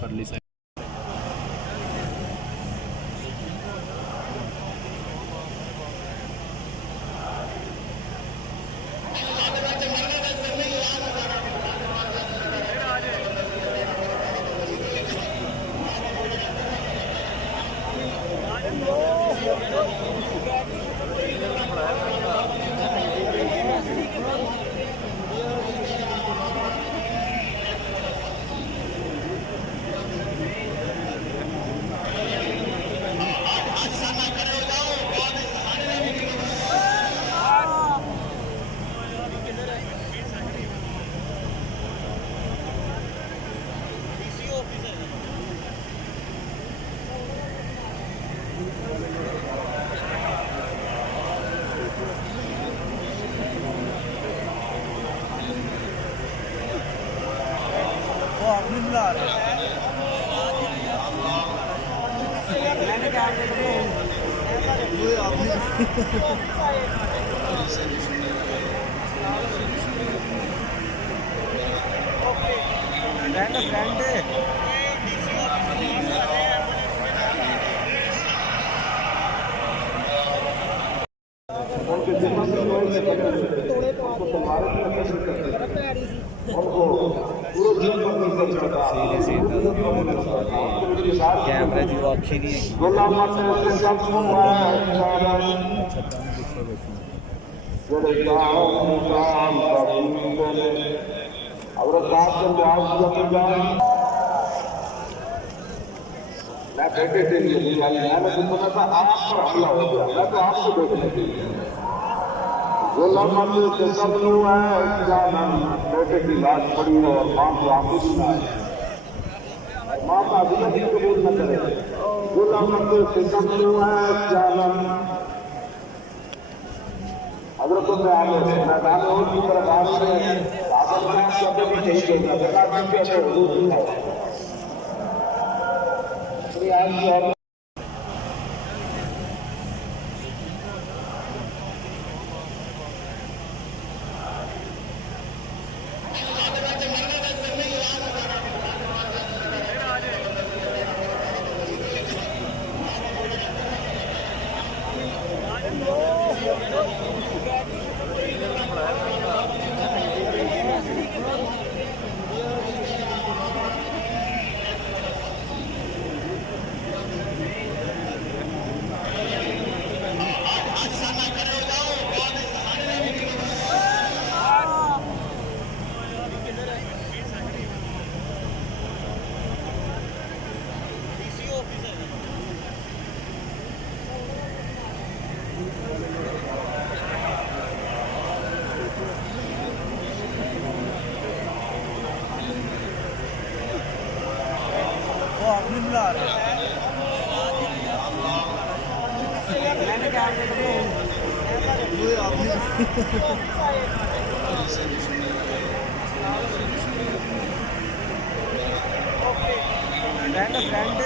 परली साइड कैमरे की वो अच्छी नहीं है। मैं बेटे से नहीं मैंने सुना था आप पर हमला हो गया, मैं तो आपको देखने के लिए बेटे की लाश पड़ी है और मां को आंसू भी ना आए, मां का अभिनय कबूल न करे। हजरत में आगे मैदान की तरफ आ रहे हैं, फ्रेंड